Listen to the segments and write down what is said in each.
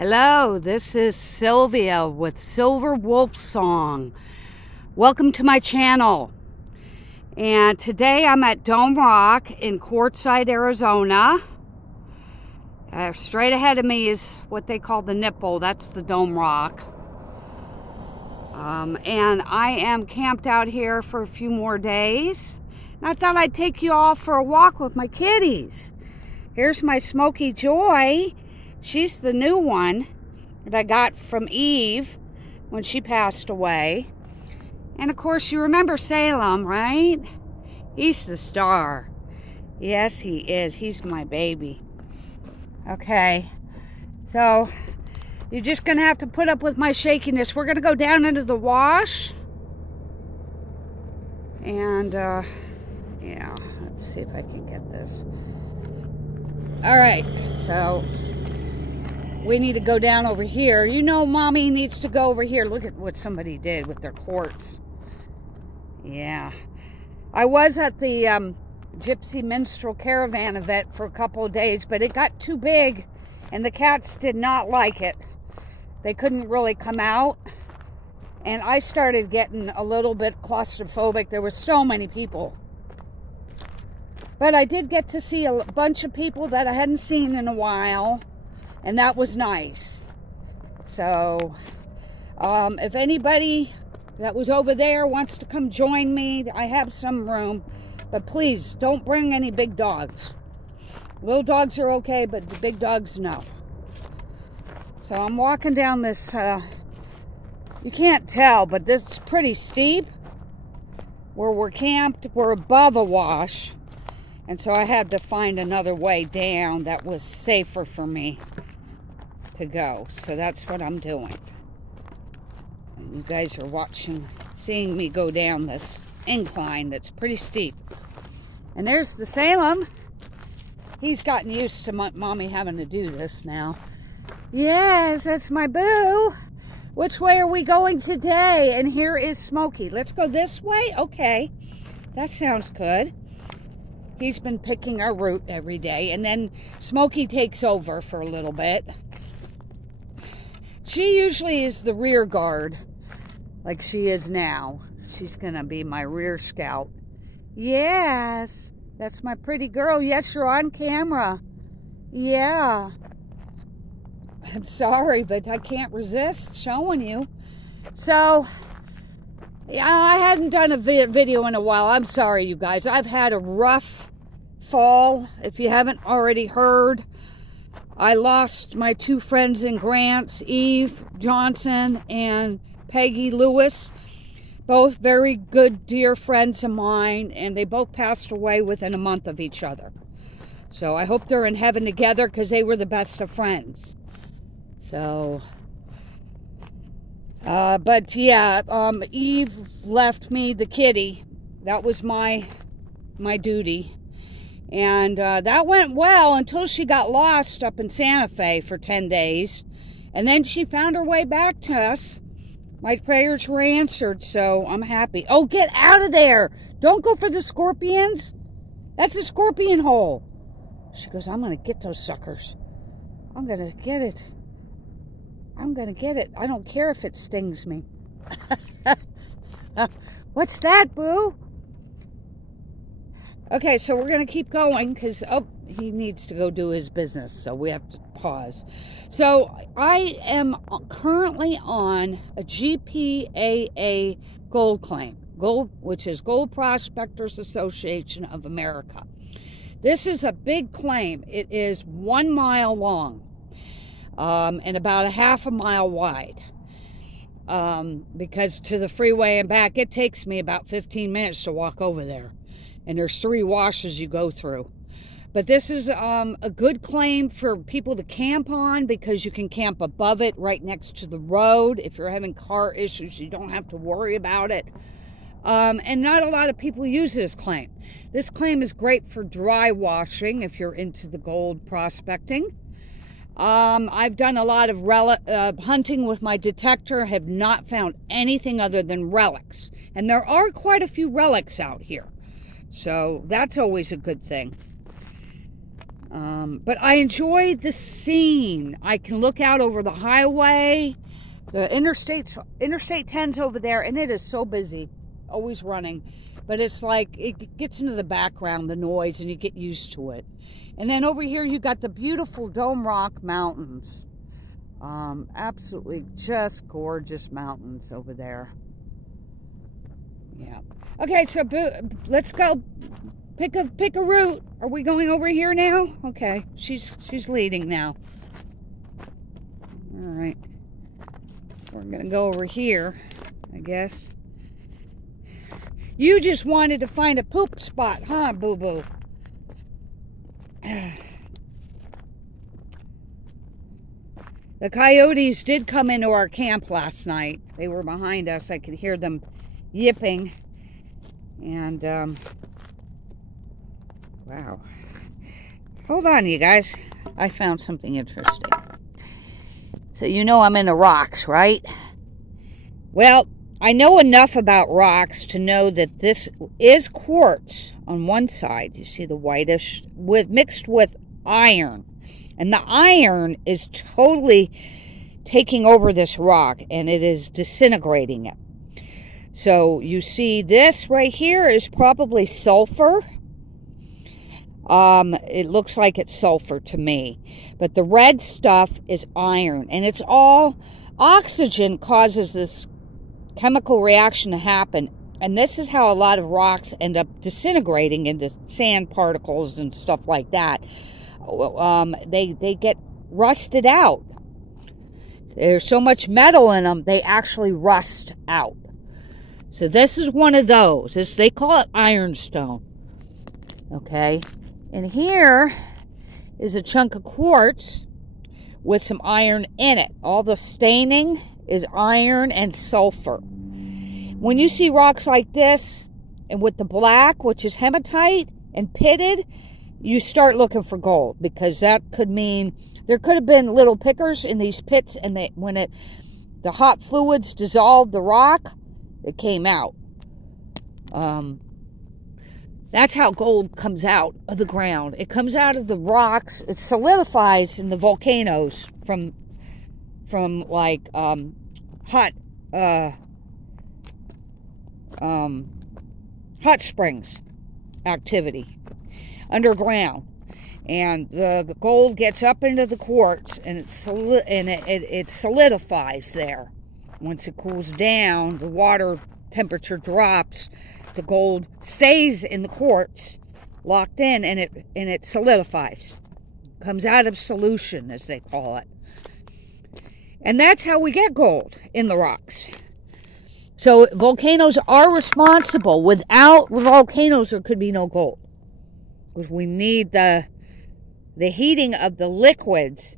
Hello, this is Sylvia with Silver Wolf Song. Welcome to my channel. And today I'm at Dome Rock in Quartzsite, Arizona. Straight ahead of me is what they call the nipple. That's the Dome Rock. And I am camped out here for a few more days. And I thought I'd take you all for a walk with my kitties. Here's my Smokey Joy. She's the new one that I got from Eve when she passed away. And of course, you remember Salem, right? He's the star. Yes, he is. He's my baby. Okay, so you're just gonna have to put up with my shakiness. We're gonna go down into the wash. And yeah, let's see if I can get this. All right, so we need to go down over here. You know, Mommy needs to go over here. Look at what somebody did with their quartz. Yeah. I was at the Gypsy Minstrel Caravan event for a couple of days, but it got too big, and the cats did not like it. They couldn't really come out, and I started getting a little bit claustrophobic. There were so many people. But I did get to see a bunch of people that I hadn't seen in a while. And that was nice. So, if anybody that was over there wants to come join me, I have some room. But please, don't bring any big dogs. Little dogs are okay, but the big dogs, no. So I'm walking down this, you can't tell, but this is pretty steep. Where we're camped, we're above a wash. And so I had to find another way down that was safer for me to go. So that's what I'm doing. And you guys are seeing me go down this incline that's pretty steep. And there's the Salem. He's gotten used to Mommy having to do this now. Yes, that's my boo. Which way are we going today? And here is Smokey. Let's go this way? Okay. That sounds good. He's been picking our route every day. And then Smokey takes over for a little bit. She usually is the rear guard, like she is now. She's going to be my rear scout. Yes, that's my pretty girl. Yes, you're on camera. Yeah. I'm sorry, but I can't resist showing you. So, yeah, I hadn't done a video in a while. I'm sorry, you guys. I've had a rough fall. If you haven't already heard, I lost my two friends in Grants, Eve Johnson and Peggy Lewis. Both very good, dear friends of mine, and they both passed away within a month of each other. So I hope they're in heaven together because they were the best of friends. So, but yeah, Eve left me the kitty. That was my duty. And that went well until she got lost up in Santa Fe for 10 days. And then she found her way back to us. My prayers were answered, so I'm happy. Oh, get out of there. Don't go for the scorpions. That's a scorpion hole. She goes, I'm going to get those suckers. I'm going to get it. I'm going to get it. I don't care if it stings me. What's that, boo? Okay, so we're going to keep going because, oh, he needs to go do his business, so we have to pause. So I am currently on a GPAA gold claim, which is Gold Prospectors Association of America. This is a big claim. It is 1 mile long. And about a half a mile wide. Because to the freeway and back, it takes me about 15 minutes to walk over there. And there's 3 washes you go through. But this is a good claim for people to camp on because you can camp above it right next to the road. If you're having car issues, you don't have to worry about it. And not a lot of people use this claim. This claim is great for dry washing if you're into the gold prospecting. I've done a lot of hunting with my detector, have not found anything other than relics. And there are quite a few relics out here. So that's always a good thing. But I enjoy the scene. I can look out over the highway. The Interstate 10's over there, and it is so busy, always running. But it's like, it gets into the background, the noise, and you get used to it. And then over here, you got the beautiful Dome Rock Mountains. Absolutely just gorgeous mountains over there. Yeah. Okay, so let's go pick a route. Are we going over here now? Okay, she's leading now. All right. We're gonna go over here, I guess. You just wanted to find a poop spot, huh, boo-boo? The coyotes did come into our camp last night. They were behind us. I could hear them yipping. And, wow. Hold on, you guys. I found something interesting. So you know I'm into rocks, right? Well, I know enough about rocks to know that this is quartz on one side. You see the whitish mixed with iron. And the iron is totally taking over this rock, and it is disintegrating it. So you see this right here is probably sulfur. It looks like it's sulfur to me. But the red stuff is iron. And it's all oxygen causes this chemical reaction to happen. And this is how a lot of rocks end up disintegrating into sand particles and stuff like that. They get rusted out. There's so much metal in them, they actually rust out. So this is one of those. They call it ironstone. Okay. And here is a chunk of quartz with some iron in it. All the staining is iron and sulfur. When you see rocks like this, and with the black, which is hematite and pitted, you start looking for gold, because that could mean there could have been little pickers in these pits, and when the hot fluids dissolved the rock, it came out. That's how gold comes out of the ground. It comes out of the rocks. It solidifies in the volcanoes from like hot springs activity underground, and the gold gets up into the quartz, and it solidifies there. Once it cools down, the water temperature drops. The gold stays in the quartz, locked in, and it solidifies. Comes out of solution, as they call it. And that's how we get gold in the rocks. So volcanoes are responsible. Without volcanoes, there could be no gold. Because we need the heating of the liquids.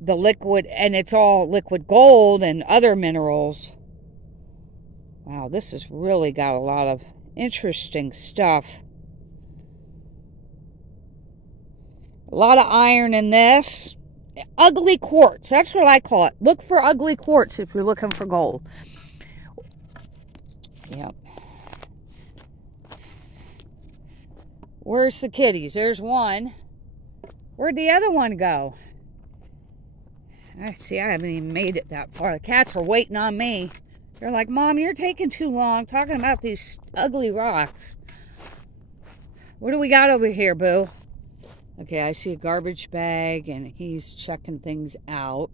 The liquid, and it's all liquid gold and other minerals. Wow, this has really got a lot of interesting stuff. A lot of iron in this. Ugly quartz, that's what I call it. Look for ugly quartz if you're looking for gold. Yep. Where's the kitties? There's one. Where'd the other one go? I see, I haven't even made it that far. The cats are waiting on me. They're like, Mom, you're taking too long talking about these ugly rocks. What do we got over here, boo? Okay, I see a garbage bag, and he's checking things out.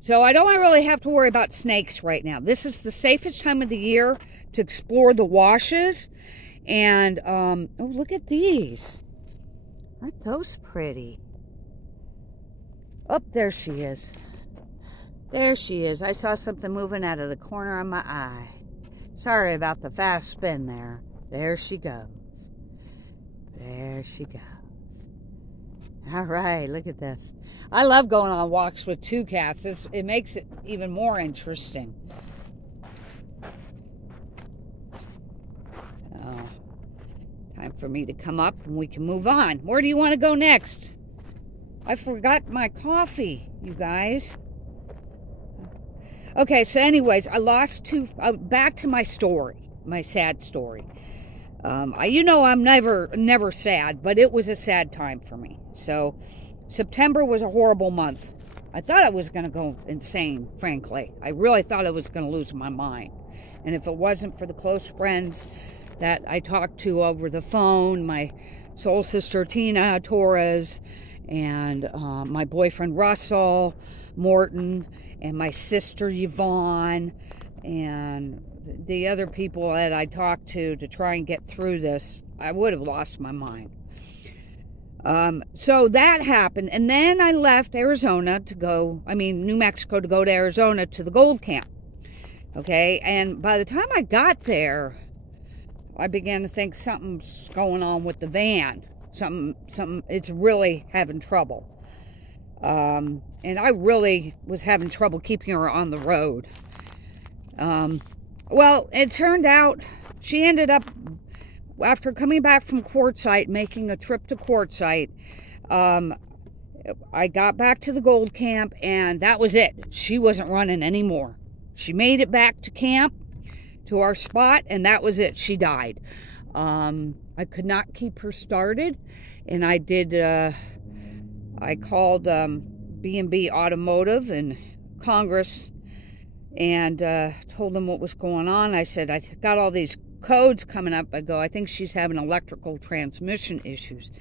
So I don't really have to worry about snakes right now. This is the safest time of the year to explore the washes. And, oh, look at these. Aren't those pretty? Oh, there she is. There she is. I saw something moving out of the corner of my eye. Sorry about the fast spin there. There she goes. There she goes. All right, look at this. I love going on walks with two cats. It makes it even more interesting. Oh, time for me to come up and we can move on. Where do you want to go next? I forgot my coffee, you guys. Okay, so anyways, I lost back to my story, my sad story. You know, I'm never sad, but it was a sad time for me. So September was a horrible month. I thought I was going to go insane, frankly. I really thought I was going to lose my mind. And if it wasn't for the close friends that I talked to over the phone, my soul sister Tina Torres, and my boyfriend Russell Morton, and my sister Yvonne, and the other people that I talked to try and get through this, I would have lost my mind. So that happened, and then I left Arizona to go, New Mexico to go to Arizona to the gold camp. Okay, and by the time I got there, I began to think something's going on with the van. It's really having trouble. And I really was having trouble keeping her on the road. Well, it turned out she ended up, after coming back from Quartzsite, making a trip to Quartzsite, I got back to the gold camp, and that was it. She wasn't running anymore. She made it back to camp, to our spot, and that was it. She died. I could not keep her started, and I called B&B Automotive in Congress and told them what was going on. I said, I got all these codes coming up. I think she's having electrical transmission issues.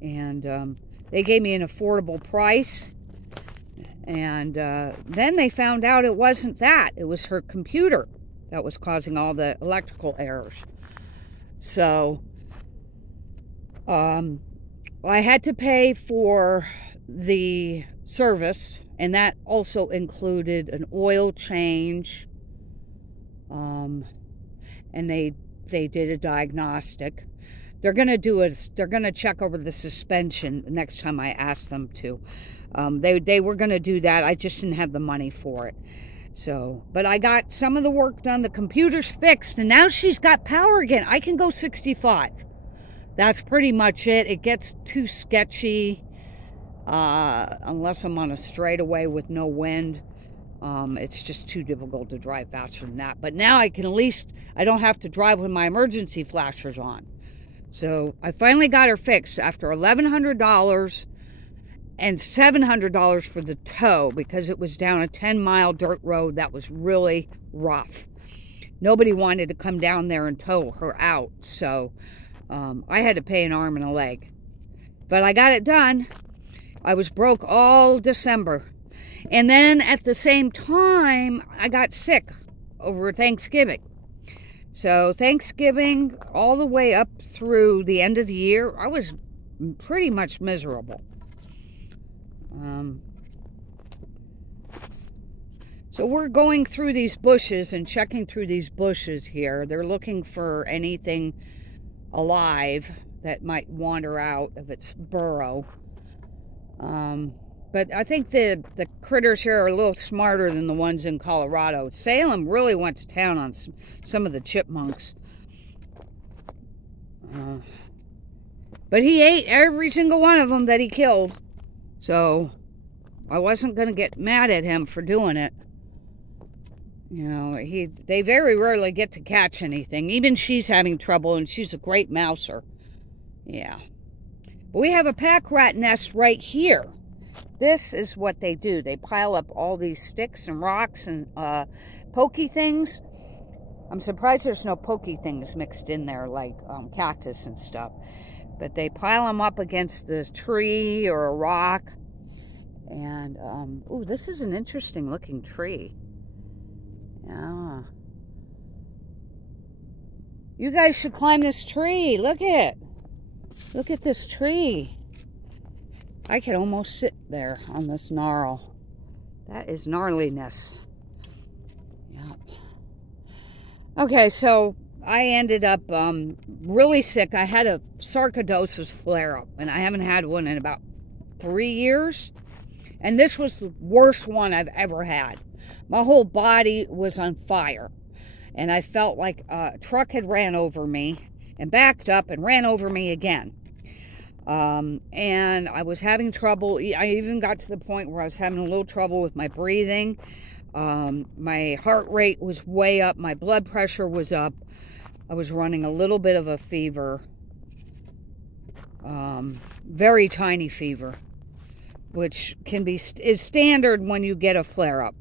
And they gave me an affordable price. And then they found out it wasn't that. It was her computer that was causing all the electrical errors. So I had to pay for the service, and that also included an oil change. And they did a diagnostic. They're gonna check over the suspension next time I ask them to. They were gonna do that. I just didn't have the money for it. So, but I got some of the work done. The computer's fixed, and now she's got power again. I can go 65. That's pretty much it. It gets too sketchy unless I'm on a straightaway with no wind. It's just too difficult to drive faster than that. But now I don't have to drive with my emergency flashers on. So I finally got her fixed after $1,100 and $700 for the tow, because it was down a 10-mile dirt road that was really rough. Nobody wanted to come down there and tow her out, so I had to pay an arm and a leg. But I got it done. I was broke all December. And then at the same time, I got sick over Thanksgiving. So Thanksgiving all the way up through the end of the year, I was pretty much miserable. So we're going through these bushes and checking through these bushes here. They're looking for anything alive that might wander out of its burrow. But I think the critters here are a little smarter than the ones in Colorado. Salem really went to town on some of the chipmunks. But he ate every single one of them that he killed. So I wasn't going to get mad at him for doing it. You know, they very rarely get to catch anything. Even she's having trouble, and she's a great mouser. Yeah. But we have a pack rat nest right here. This is what they do. They pile up all these sticks and rocks and pokey things. I'm surprised there's no pokey things mixed in there, like cactus and stuff. But they pile them up against the tree or a rock. And, ooh, this is an interesting looking tree. Yeah. You guys should climb this tree. Look at this tree. I could almost sit there on this gnarl. That is gnarliness. Yep. Okay, so I ended up really sick. I had a sarcoidosis flare-up, and I haven't had one in about 3 years. And this was the worst one I've ever had. My whole body was on fire. And I felt like a truck had ran over me and backed up and ran over me again. And I was having trouble. I even got to the point where I was having a little trouble with my breathing. My heart rate was way up. My blood pressure was up. I was running a little bit of a fever. Very tiny fever, which is standard when you get a flare-up,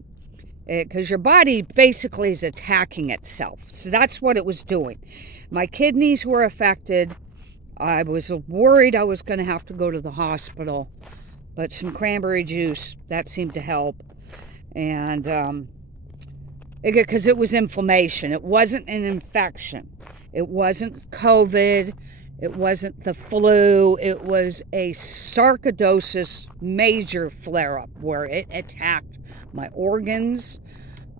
because your body basically is attacking itself. So that's what it was doing. My kidneys were affected. I was worried I was going to have to go to the hospital, but some cranberry juice, that seemed to help. And because it was inflammation. It wasn't an infection. It wasn't COVID. It wasn't the flu. It was a sarcoidosis major flare-up where it attacked my organs,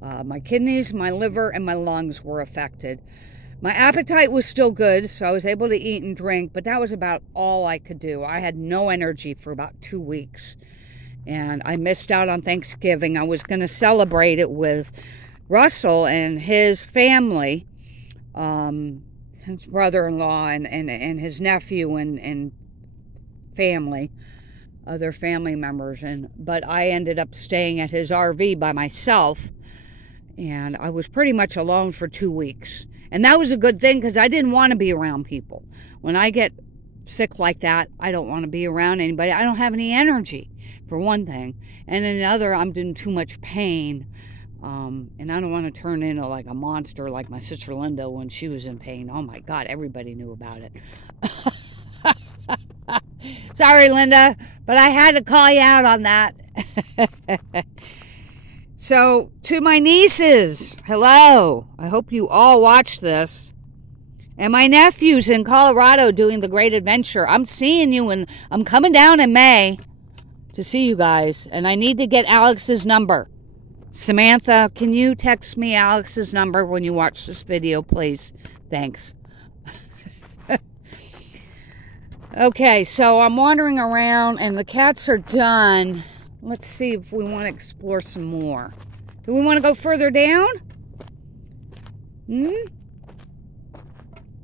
my kidneys, my liver, and my lungs were affected. My appetite was still good, so I was able to eat and drink, but that was about all I could do. I had no energy for about 2 weeks, and I missed out on Thanksgiving. I was going to celebrate it with Russell and his family, his brother-in-law and his nephew and family, other family members. But I ended up staying at his RV by myself, and I was pretty much alone for 2 weeks. And that was a good thing, because I didn't want to be around people. When I get sick like that, I don't want to be around anybody. I don't have any energy, for one thing. And another, I'm in too much pain. And I don't want to turn into like a monster like my sister Linda when she was in pain. Oh my God, everybody knew about it. Sorry, Linda, but I had to call you out on that. So, to my nieces, hello. I hope you all watch this. And my nephews in Colorado doing the Great Adventure. I'm seeing you, and I'm coming down in May to see you guys. And I need to get Alex's number. Samantha, can you text me Alex's number when you watch this video, please? Thanks. Okay, so I'm wandering around, and the cats are done. Let's see if we want to explore some more. Do we want to go further down?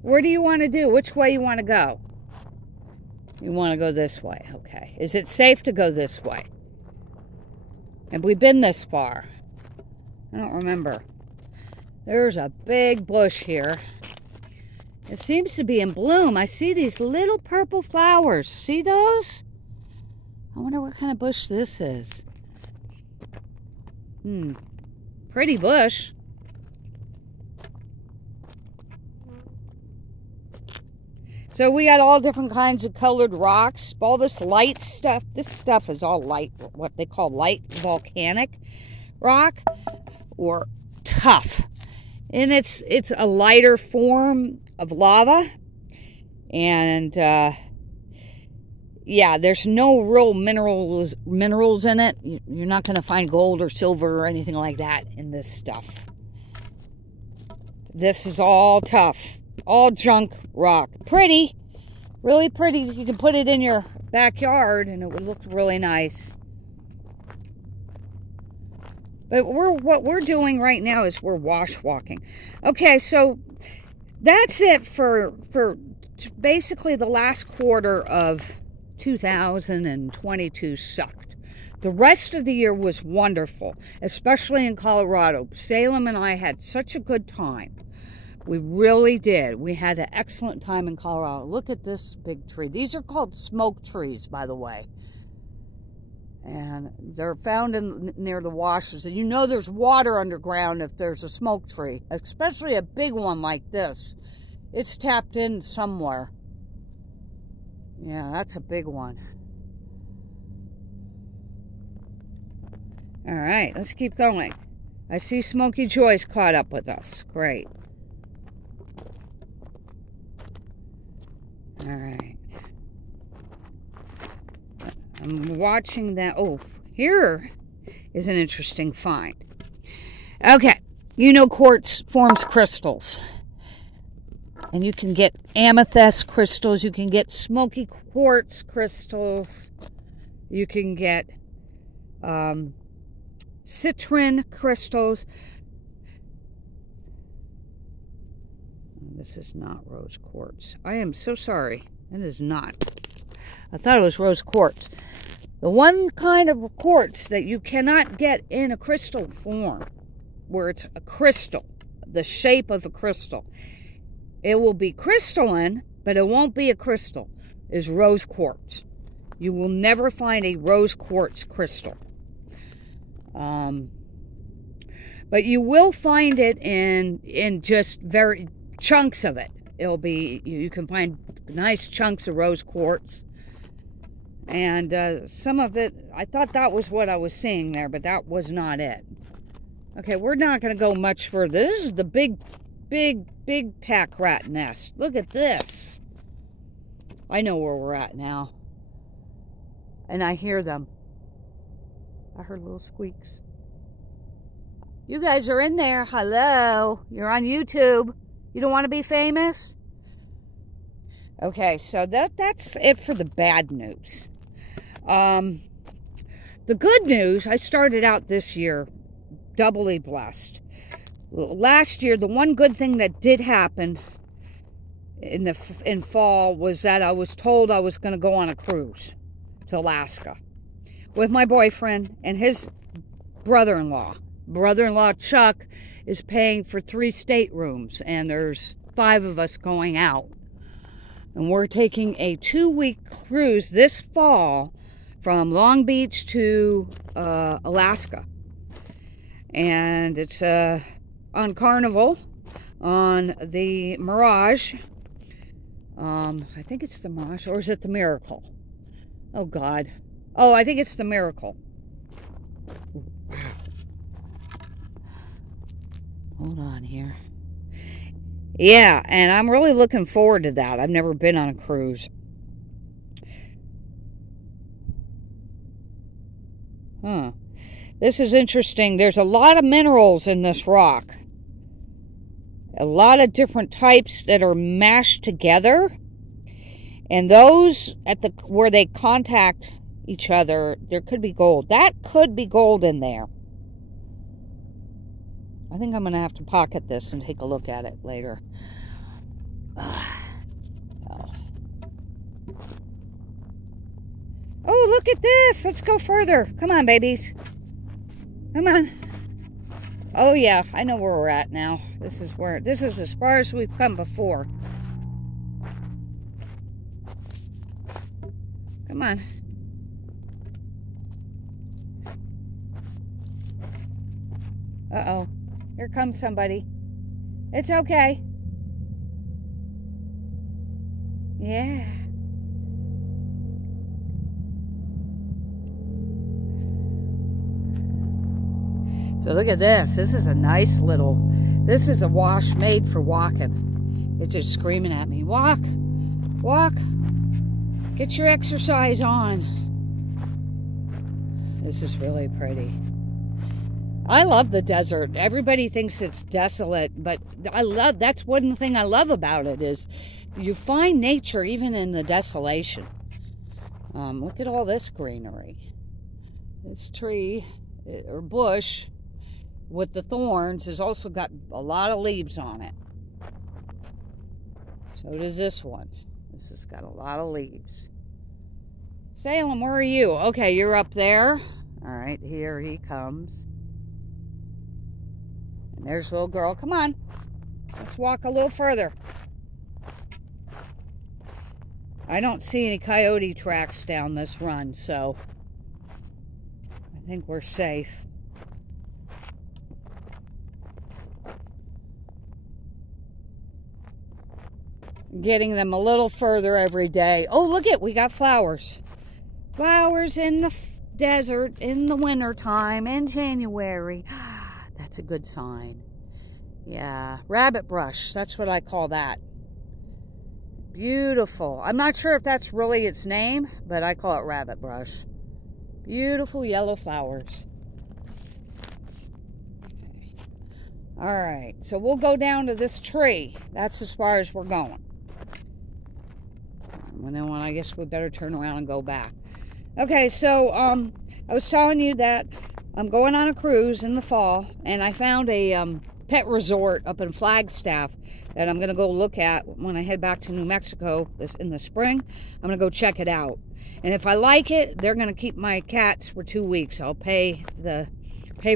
Where do you want to do? Which way you want to go? You want to go this way. Okay. Is it safe to go this way? Have we been this far? I don't remember. There's a big bush here. It seems to be in bloom. I see these little purple flowers. See those? I wonder what kind of bush this is. Pretty bush. So we got all different kinds of colored rocks. All this light stuff. This stuff is all light, what they call light volcanic rock, or tough. And it's a lighter form of lava. And yeah, there's no real minerals in it. You're not going to find gold or silver or anything like that in this stuff. This is all tough. All junk rock. Pretty. Really pretty. You can put it in your backyard and it would look really nice. But what we're doing right now is we're wash walking. Okay, so that's it for basically the last quarter of 2022 sucked. The rest of the year was wonderful, especially in Colorado. Salem and I had such a good time. We really did. We had an excellent time in Colorado. Look at this big tree. These are called smoke trees, by the way. And they're found near the washes. And you know there's water underground if there's a smoke tree, especially a big one like this. It's tapped in somewhere. Yeah, that's a big one. All right, let's keep going. I see Smokey Joy's caught up with us. Great. All right. I'm watching that. Oh, here is an interesting find. Okay, you know quartz forms crystals. And you can get amethyst crystals. You can get smoky quartz crystals. You can get citron crystals. This is not rose quartz. I am so sorry. It is not. I thought it was rose quartz. The one kind of quartz that you cannot get in a crystal form, where it's a crystal, the shape of a crystal, it will be crystalline, but it won't be a crystal, is rose quartz. You will never find a rose quartz crystal. But you will find it in just very chunks of it. It'll be, you can find nice chunks of rose quartz. And some of it, I thought that was what I was seeing there, but that was not it. Okay, we're not going to go much further. This is the big pack rat nest. Look at this. I know where we're at now. And I hear them. I heard little squeaks. You guys are in there. Hello. You're on YouTube. You don't want to be famous? Okay, so that's it for the bad news. The good news, I started out this year doubly blessed. Last year, the one good thing that did happen in fall was that I was told I was going to go on a cruise to Alaska with my boyfriend and his brother-in-law. Brother-in-law Chuck is paying for 3 staterooms, and there's 5 of us going out. And we're taking a 2-week cruise this fall from Long Beach to Alaska. And it's on Carnival, on the Mirage. I think it's the Mirage, or is it the Miracle? Oh, God. Oh, I think it's the Miracle. Hold on here. Yeah, and I'm really looking forward to that. I've never been on a cruise. Huh. This is interesting. There's a lot of minerals in this rock. A lot of different types that are mashed together. And those at the where they contact each other, there could be gold. That could be gold in there. I think I'm going to have to pocket this and take a look at it later. Oh, look at this. Let's go further. Come on, babies. Come on. Oh, yeah. I know where we're at now. This is as far as we've come before. Come on. Uh-oh. Here comes somebody. It's okay. Yeah. So look at this. This is a nice little, this is a wash made for walking. It's just screaming at me. Walk. Walk. Get your exercise on. This is really pretty. I love the desert. Everybody thinks it's desolate, but that's one thing I love about it is you find nature even in the desolation. Look at all this greenery. This tree or bush with the thorns has also got a lot of leaves on it. So does this one. This has got a lot of leaves. Salem, where are you? Okay, you're up there. All right, here he comes. And there's the little girl. Come on. Let's walk a little further. I don't see any coyote tracks down this run, so I think we're safe. Getting them a little further every day. Oh, look it, we got flowers. Flowers in the desert in the wintertime in January. That's a good sign. Yeah, rabbit brush, that's what I call that. Beautiful. I'm not sure if that's really its name, but I call it rabbit brush. Beautiful yellow flowers. All right, so we'll go down to this tree. That's as far as we're going. And then I guess we better turn around and go back. Okay, so I was telling you that I'm going on a cruise in the fall, and I found a pet resort up in Flagstaff that I'm going to go look at when I head back to New Mexico in the spring. I'm going to go check it out. And if I like it, they're going to keep my cats for 2 weeks. I'll pay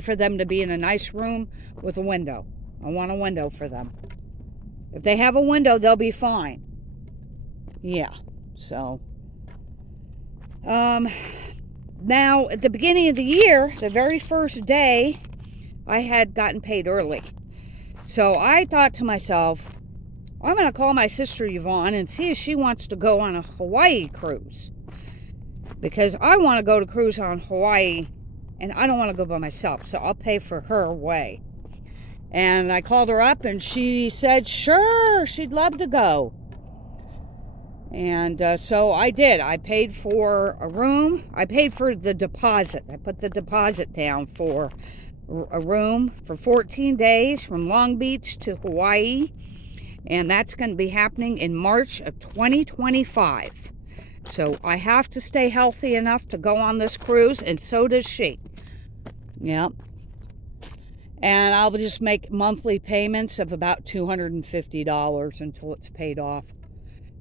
for them to be in a nice room with a window. I want a window for them. If they have a window, they'll be fine. Yeah, so. Now, at the beginning of the year, the very first day, I had gotten paid early. So I thought to myself, I'm going to call my sister Yvonne and see if she wants to go on a Hawaii cruise. Because I want to go to cruise on Hawaii, and I don't want to go by myself, so I'll pay for her way. And I called her up, and she said, sure, she'd love to go. And so I did. I paid for a room. I paid for the deposit. I put the deposit down for a room for 14 days from Long Beach to Hawaii. And that's going to be happening in March of 2025. So I have to stay healthy enough to go on this cruise, and so does she. Yep. And I'll just make monthly payments of about $250 until it's paid off.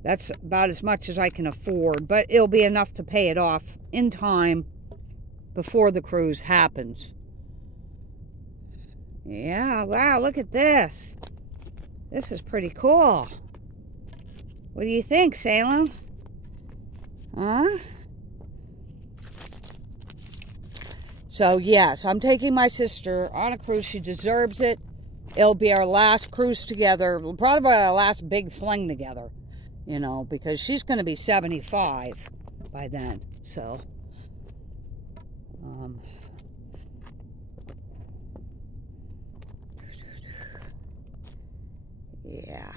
That's about as much as I can afford, but it'll be enough to pay it off in time before the cruise happens. Yeah, wow, look at this. This is pretty cool. What do you think, Salem? Huh? So, yes, I'm taking my sister on a cruise. She deserves it. It'll be our last cruise together. Probably our last big fling together. You know, because she's going to be 75 by then. So, yeah.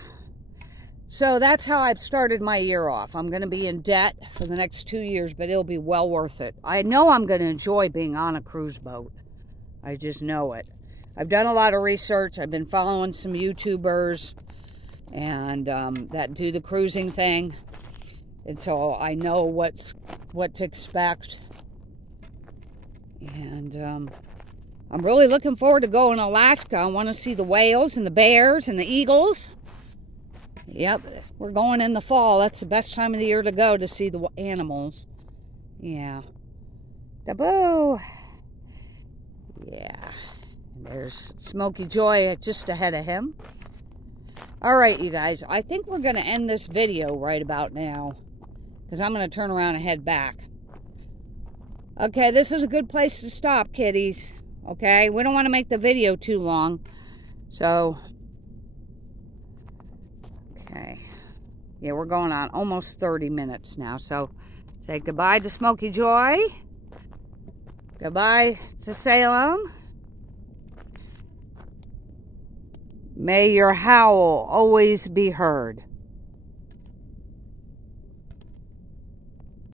So that's how I've started my year off. I'm going to be in debt for the next 2 years, but it'll be well worth it. I know I'm going to enjoy being on a cruise boat. I just know it. I've done a lot of research. I've been following some YouTubers and that do the cruising thing. And so I know what to expect. And I'm really looking forward to going to Alaska. I want to see the whales and the bears and the eagles. Yep, we're going in the fall. That's the best time of the year to go to see the animals. Yeah. Taboo. Yeah. There's Smokey Joy just ahead of him. All right, you guys. I think we're going to end this video right about now, because I'm going to turn around and head back. Okay, this is a good place to stop, kitties. Okay, we don't want to make the video too long. So, okay. Yeah, we're going on almost 30 minutes now. So, say goodbye to Smokey Joy. Goodbye to Salem. May your howl always be heard.